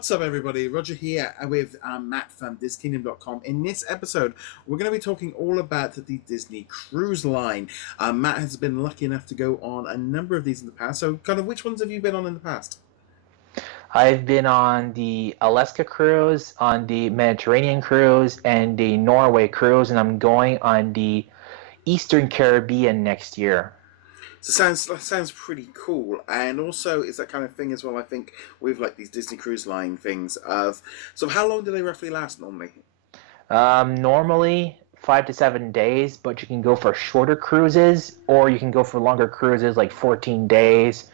What's up, everybody? Roger here with Matt from DisKingdom.com. In this episode, we're going to be talking all about the Disney Cruise Line. Matt has been lucky enough to go on a number of these in the past. So, kind of, which ones have you been on in the past? I've been on the Alaska cruise, on the Mediterranean cruise, and the Norway cruise, and I'm going on the Eastern Caribbean next year. So sounds pretty cool, and also it's that kind of thing as well. I think with like these Disney Cruise Line things of so how long do they roughly last normally? Normally 5 to 7 days, but you can go for shorter cruises, or you can go for longer cruises like 14 days.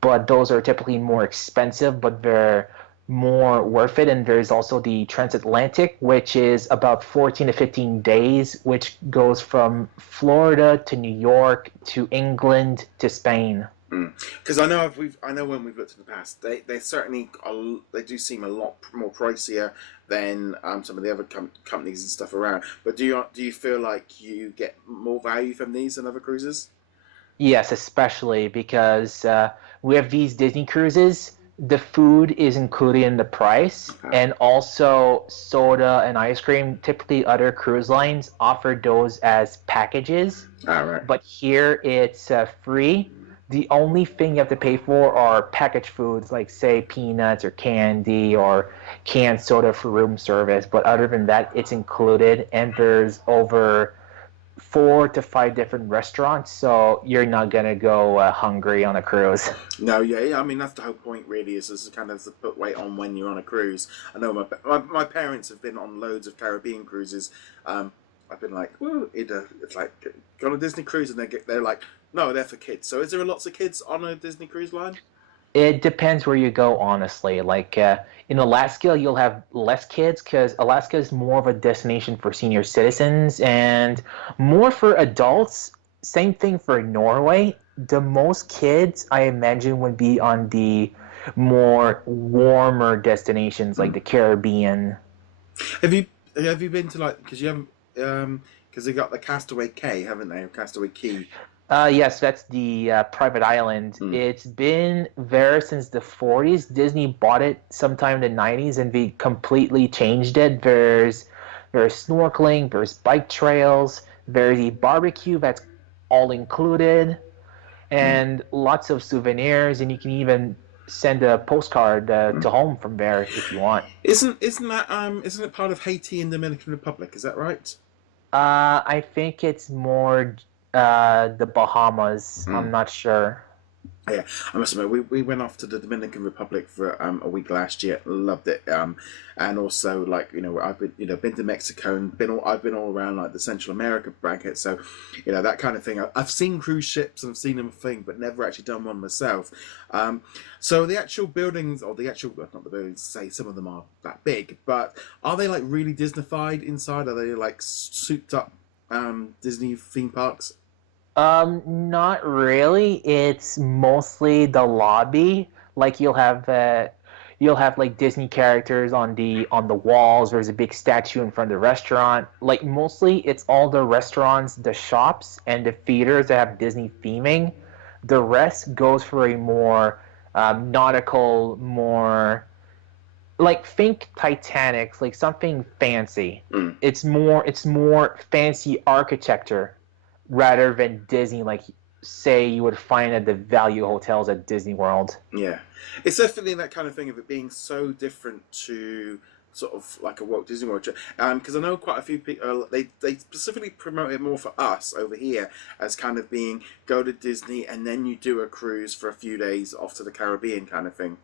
But those are typically more expensive, but they're more worth it. And there's also the transatlantic, which is about 14 to 15 days, which goes from Florida to New York to England to Spain. Because I know when we've looked in the past, they certainly they do seem a lot more pricier than some of the other companies and stuff around. But do you feel like you get more value from these than other cruises? Yes, especially because with these Disney cruises, the food is included in the price, and also soda and ice cream. Typically, other cruise lines offer those as packages, Right. But here it's free. The only thing you have to pay for are packaged foods, like say peanuts or candy or canned soda for room service. But other than that, it's included, and there's over 4 to 5 different restaurants, so you're not gonna go hungry on a cruise. No, yeah, I mean that's the whole point, really, is to kind of to put weight on when you're on a cruise. I know my parents have been on loads of Caribbean cruises. I've been like, well, it's like go on a Disney cruise, and they're like, no, they're for kids. So is there lots of kids on a Disney cruise line? It depends where you go, honestly. Like in Alaska, you'll have less kids because Alaska is more of a destination for senior citizens and more for adults. Same thing for Norway. The most kids, I imagine, would be on the more warmer destinations like the Caribbean. Have you been to like because you haven't because they got the Castaway Cay, haven't they? Castaway Key. Yes, that's the private island. It's been there since the 40s. Disney bought it sometime in the 90s, and they completely changed it. There's snorkeling, there's bike trails, there's a barbecue that's all included, and lots of souvenirs, and you can even send a postcard to home from there if you want. Isn't it part of Haiti and Dominican Republic? Is that right? I think it's more the Bahamas. I'm not sure. Yeah, I must admit, we went off to the Dominican Republic for a week last year. Loved it. And also I've been to Mexico and I've been all around like the Central America bracket. So, that kind of thing. I've seen cruise ships and I've seen them but never actually done one myself. So the actual buildings not the buildings. Say some of them are that big, but are they like really Disneyfied inside? Are they like souped up Disney theme parks? Not really. It's mostly the lobby. Like you'll have like Disney characters on the walls. There's a big statue in front of the restaurant. Like mostly it's all the restaurants, the shops, and the theaters that have Disney theming. The rest goes for a more nautical, more like think Titanic, like something fancy. It's more fancy architecture rather than Disney, like say you would find at the value hotels at Disney World. Yeah, it's definitely that kind of thing of it being so different to sort of like a Walt Disney World trip. Because I know quite a few people, they specifically promote it more for us over here as kind of being go to Disney and then you do a cruise for a few days off to the Caribbean kind of thing.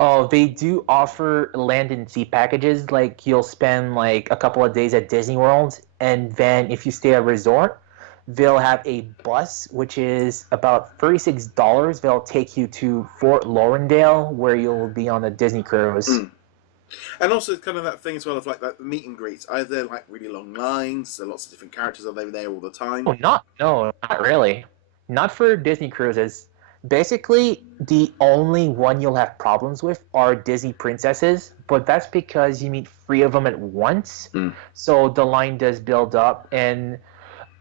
Oh, they do offer land and sea packages. Like you'll spend like a couple of days at Disney World, and then if you stay at a resort, they'll have a bus, which is about $36. They'll take you to Fort Lauderdale, where you'll be on a Disney cruise. And also it's kind of that thing as well of like the meet and greets. Are there like really long lines? There are lots of different characters. Are they there all the time? No, not really. Not for Disney cruises. Basically, the only one you'll have problems with are Disney princesses, but that's because you meet 3 of them at once. So the line does build up, and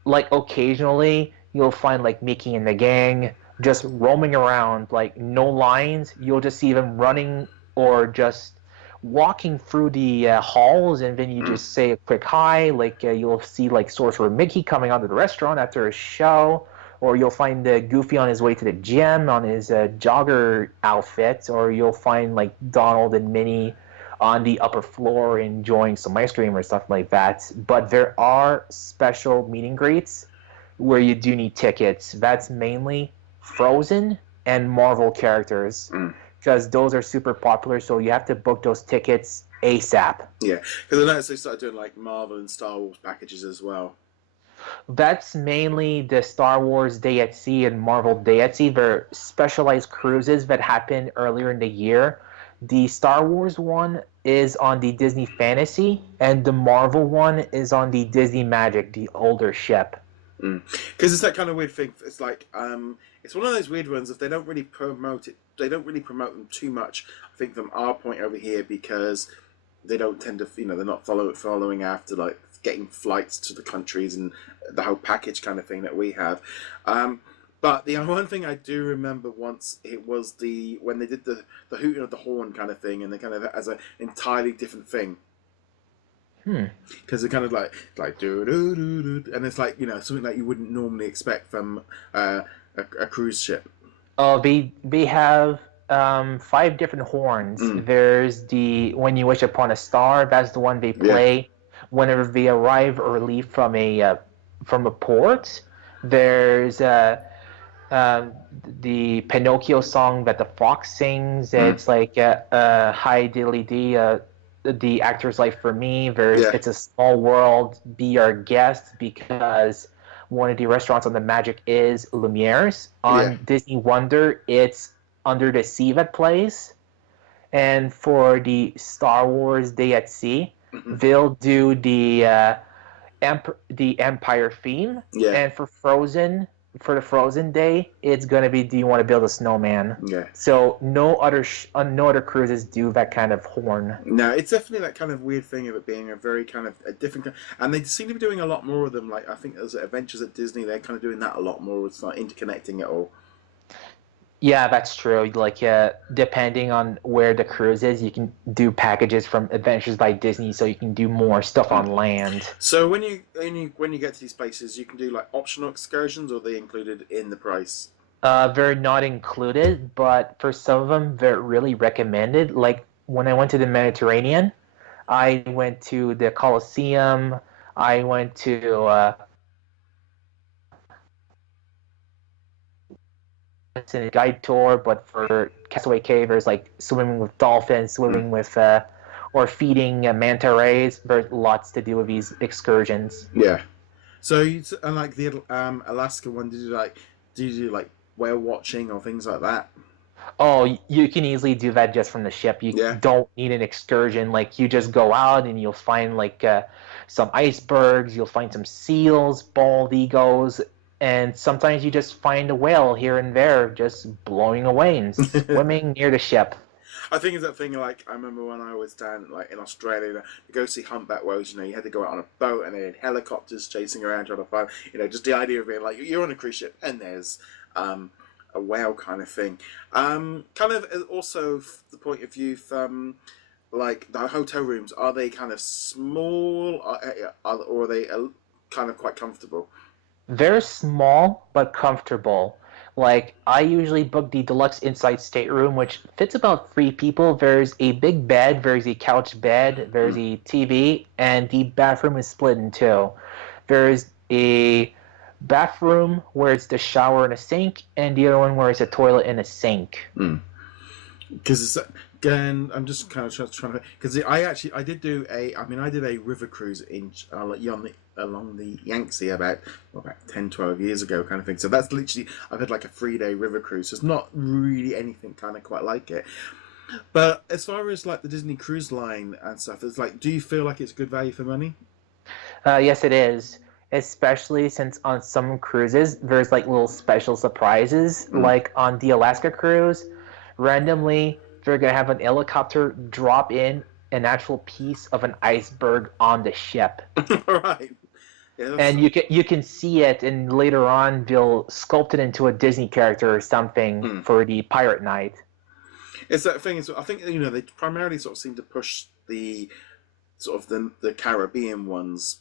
like occasionally you'll find like Mickey and the gang just roaming around, like no lines. You'll just see them running or just walking through the halls, and then you just say a quick hi. Like you'll see like Sorcerer Mickey coming onto the restaurant after a show, or you'll find Goofy on his way to the gym on his jogger outfit, or you'll find like Donald and Minnie on the upper floor enjoying some ice cream or stuff like that. But there are special meet and greets where you do need tickets. That's mainly Frozen and Marvel characters, because those are super popular, so you have to book those tickets ASAP. Yeah, because I noticed they started doing like Marvel and Star Wars packages as well. That's mainly the Star Wars Day at Sea and Marvel Day at Sea. They're specialized cruises that happened earlier in the year. The Star Wars one is on the Disney Fantasy, and the Marvel one is on the Disney Magic, the older ship. Because it's that kind of weird thing. It's like it's one of those weird ones. If they don't really promote it, they don't really promote them too much. I think from our point over here, because they don't tend to, they're not following after like getting flights to the countries and the whole package kind of thing that we have. But the one thing I do remember once, it was when they did the hooting of the horn kind of thing, and they kind of as an entirely different thing. Because they're kind of like do do do do, and it's like something that you wouldn't normally expect from a cruise ship. Oh, they have 5 different horns. There's the When You Wish Upon a Star. That's the one they play whenever they arrive or leave from a port. There's the Pinocchio song that the fox sings. It's like Hi Diddly Dee. The Actor's Life for Me. It's a Small World, Be Our Guest, because one of the restaurants on the Magic is Lumiere's. On Disney Wonder, it's Under the Sea that plays. And for the Star Wars Day at Sea, they'll do the Empire theme. And for the Frozen Day, it's gonna be Do You Want to Build a Snowman? So no other cruises do that kind of horn. No, it's definitely that kind of weird thing of it being a very kind of a different, and they seem to be doing a lot more of them. Like I think as Adventures at Disney, they're kind of doing that a lot more. It's like interconnecting it all. Yeah, that's true. Like, depending on where the cruise is, you can do packages from Adventures by Disney, so you can do more stuff on land. So when you get to these places, you can do like optional excursions, or are they included in the price? They're not included, but for some of them, they're really recommended. Like when I went to the Mediterranean, I went to the Colosseum. I went to it's a guide tour, but for Castaway Cave, there's like swimming with dolphins, swimming with, or feeding manta rays. There's lots to do with these excursions. Yeah. So, like the Alaska one, did you do like whale watching or things like that? Oh, you can easily do that just from the ship. You don't need an excursion. Like you just go out and you'll find like some icebergs. You'll find some seals, bald eagles. And sometimes you just find a whale here and there just blowing away and swimming near the ship. I think it's that thing like I remember when I was down like in Australia to go see humpback whales. You had to go out on a boat and they had helicopters chasing around trying to find. Just the idea of being like you're on a cruise ship and there's a whale kind of thing. Kind of also the point of view from like the hotel rooms. Are they kind of small or are they kind of quite comfortable? They're small but comfortable. Like, I usually book the deluxe inside stateroom, which fits about 3 people. There's a big bed, there's a couch bed, there's a TV, and the bathroom is split in 2. There's a bathroom where it's the shower and a sink, and the other one where it's a toilet and a sink. Because again, I'm just kind of trying to, because I did a river cruise along the Yangtze about 10, 12 years ago kind of thing. So that's literally, I've had like a 3-day river cruise. So it's not really anything kind of quite like it. But as far as like the Disney Cruise Line and stuff, it's like, do you feel like it's good value for money? Yes, it is. Especially since on some cruises, there's like little special surprises. Like on the Alaska cruise, randomly, they're going to have an helicopter drop in an actual piece of an iceberg on the ship. Right. Yeah, and you can see it, and later on they'll sculpt it into a Disney character or something for the pirate night. It's that thing. I think they primarily sort of seem to push the sort of the Caribbean ones,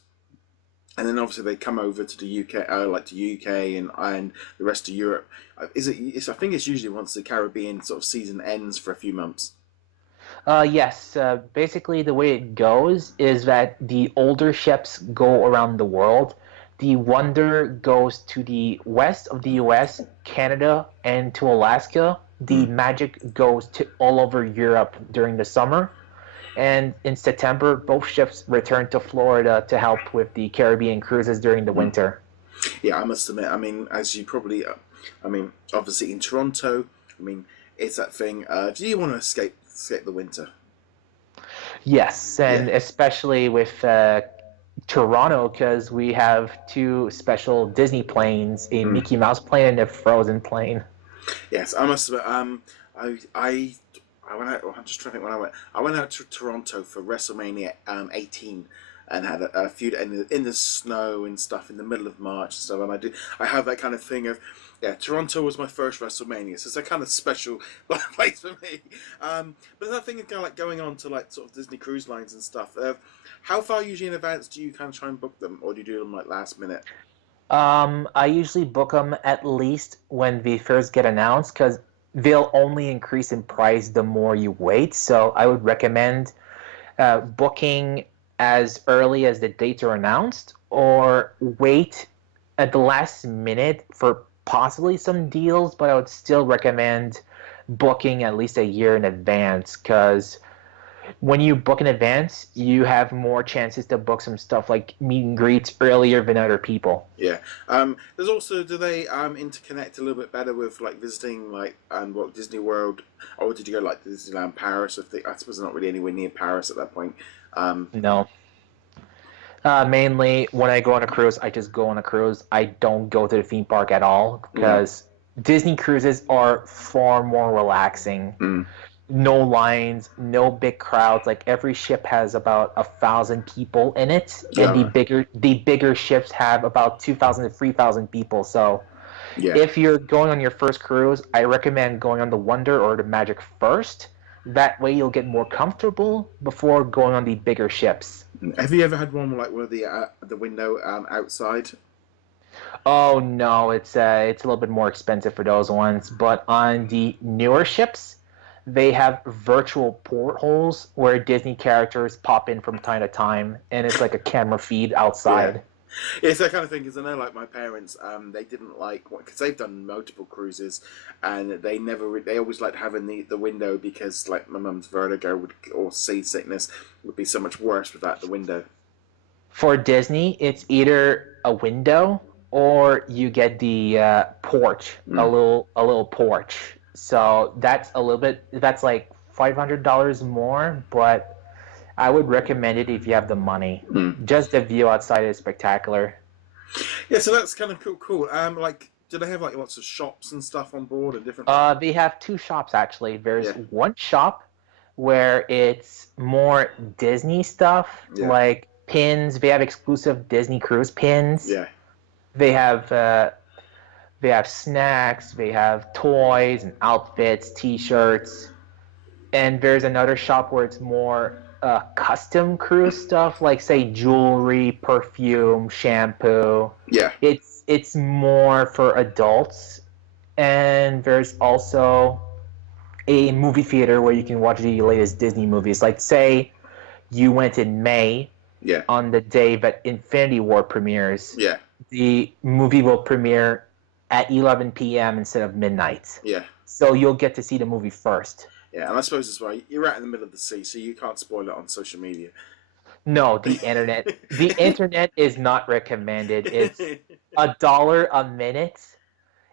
and then obviously they come over to the UK, like to UK and the rest of Europe. I think it's usually once the Caribbean sort of season ends for a few months. Yes. Basically, the way it goes is that the older ships go around the world. The Wonder goes to the west of the U.S., Canada, and to Alaska. The Magic goes to all over Europe during the summer. And in September, both ships return to Florida to help with the Caribbean cruises during the winter. Yeah, I must admit. I mean, as you probably, obviously in Toronto, it's that thing. Do you want to escape the winter? Yes, and especially with Toronto, because we have two special Disney planes, a Mickey Mouse plane and a Frozen plane. Yes, I must admit. I went out. I'm just trying to think when I went. I went out to Toronto for WrestleMania 18, and had a few in the snow and stuff in the middle of March and stuff. And I have that kind of thing of, Toronto was my first WrestleMania, so it's a kind of special place for me. But that thing of going on to like sort of Disney cruise lines and stuff. How far usually in advance do you kind of try and book them, or do you do them like last minute? I usually book them at least when they first get announced, because they'll only increase in price the more you wait. So I would recommend booking as early as the dates are announced, or wait at the last minute for possibly some deals, but I would still recommend booking at least a year in advance, because when you book in advance, you have more chances to book some stuff like meet and greets earlier than other people. Yeah. There's also, do they interconnect a little bit better with like visiting like what Disney World, or did you go like Disneyland Paris? I suppose not really anywhere near Paris at that point. No. Mainly when I go on a cruise, I just go on a cruise. I don't go to the theme park at all, because Disney cruises are far more relaxing. No lines, no big crowds. Like every ship has about 1,000 people in it, and the bigger ships have about 2,000 to 3,000 people. So, if you're going on your first cruise, I recommend going on the Wonder or the Magic first. That way, you'll get more comfortable before going on the bigger ships. Have you ever had one like where the window outside? Oh no, it's a little bit more expensive for those ones. But on the newer ships, they have virtual portholes where Disney characters pop in from time to time, and it's like a camera feed outside. Yeah, it's that kind of thing, because I know, like, my parents, they didn't like, because they've done multiple cruises, and they always liked having the window, because, like, my mum's vertigo or seasickness would be so much worse without the window. For Disney, it's either a window or you get the porch, a little porch. So that's like $500 more, but I would recommend it if you have the money. Just the view outside is spectacular. Yeah, so that's kind of cool. Like, do they have like lots of shops and stuff on board and different? They have two shops actually. There's one shop where it's more Disney stuff, like pins. They have exclusive Disney cruise pins. Yeah. They have snacks, they have toys and outfits, T-shirts, and there's another shop where it's more custom cruise stuff, like say jewelry, perfume, shampoo. Yeah. It's more for adults, and there's also a movie theater where you can watch the latest Disney movies. Like say you went in May, on the day that Infinity War premieres. Yeah. The movie will premiere at 11 p.m. instead of midnight. Yeah. So you'll get to see the movie first. Yeah, and I suppose as well, you're out in the middle of the sea, so you can't spoil it on social media. No, the internet. The internet is not recommended. It's $1 a minute,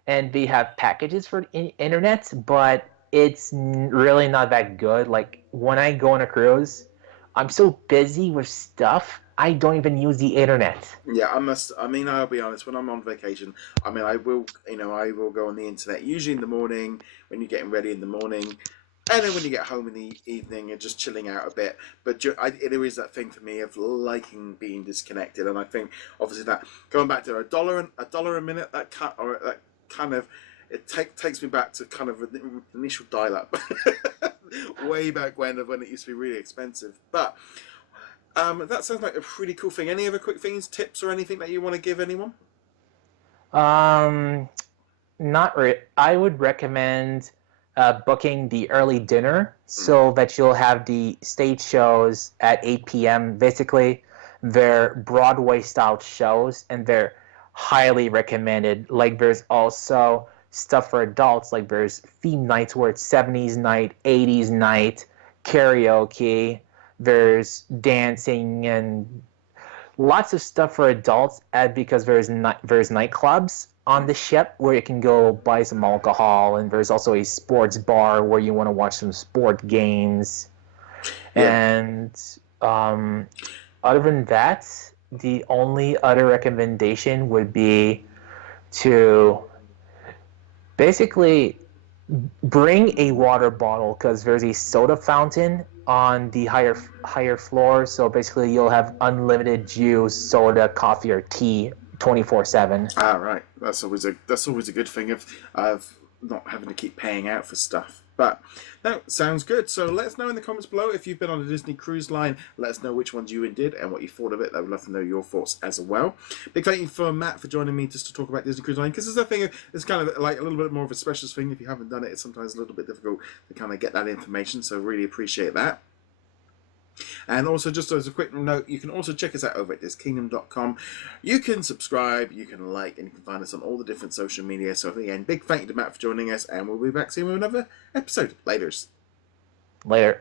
and they have packages for internet, but it's really not that good. Like when I go on a cruise, I'm so busy with stuff, I don't even use the internet. Yeah, I'll be honest, when I'm on vacation, I will go on the internet, usually in the morning, when you're getting ready in the morning, and then when you get home in the evening and just chilling out a bit. But there is that thing for me of liking being disconnected, and I think, obviously, that, going back to $1 a minute, it takes me back to kind of the initial dial-up. way back when it used to be really expensive. But that sounds like a pretty cool thing. Any other quick things, tips, or anything that you want to give anyone? I would recommend booking the early dinner so that you'll have the stage shows at 8 p.m. Basically, they're Broadway-style shows, and they're highly recommended. Like, there's also stuff for adults. Like, there's theme nights where it's 70s night, 80s night, karaoke. There's dancing and lots of stuff for adults because there's nightclubs on the ship where you can go buy some alcohol, and there's also a sports bar where you want to watch some sport games. Yeah. And other than that, the only other recommendation would be to basically bring a water bottle, because there's a soda fountain on the higher floor, so basically you'll have unlimited juice, soda, coffee, or tea 24/7. Ah, right. That's always a good thing of not having to keep paying out for stuff. But that sounds good. So let us know in the comments below if you've been on a Disney Cruise Line. Let us know which ones you did and what you thought of it. I would love to know your thoughts as well. Big thank you for Matt for joining me just to talk about Disney Cruise Line, because it's kind of like a little bit more of a specialist thing. If you haven't done it, it's sometimes a little bit difficult to kind of get that information. So really appreciate that. And also, just as a quick note, you can also check us out over at DisKingdom.com. You can subscribe, you can like, and you can find us on all the different social media. So again, big thank you to Matt for joining us, and we'll be back soon with another episode. Later.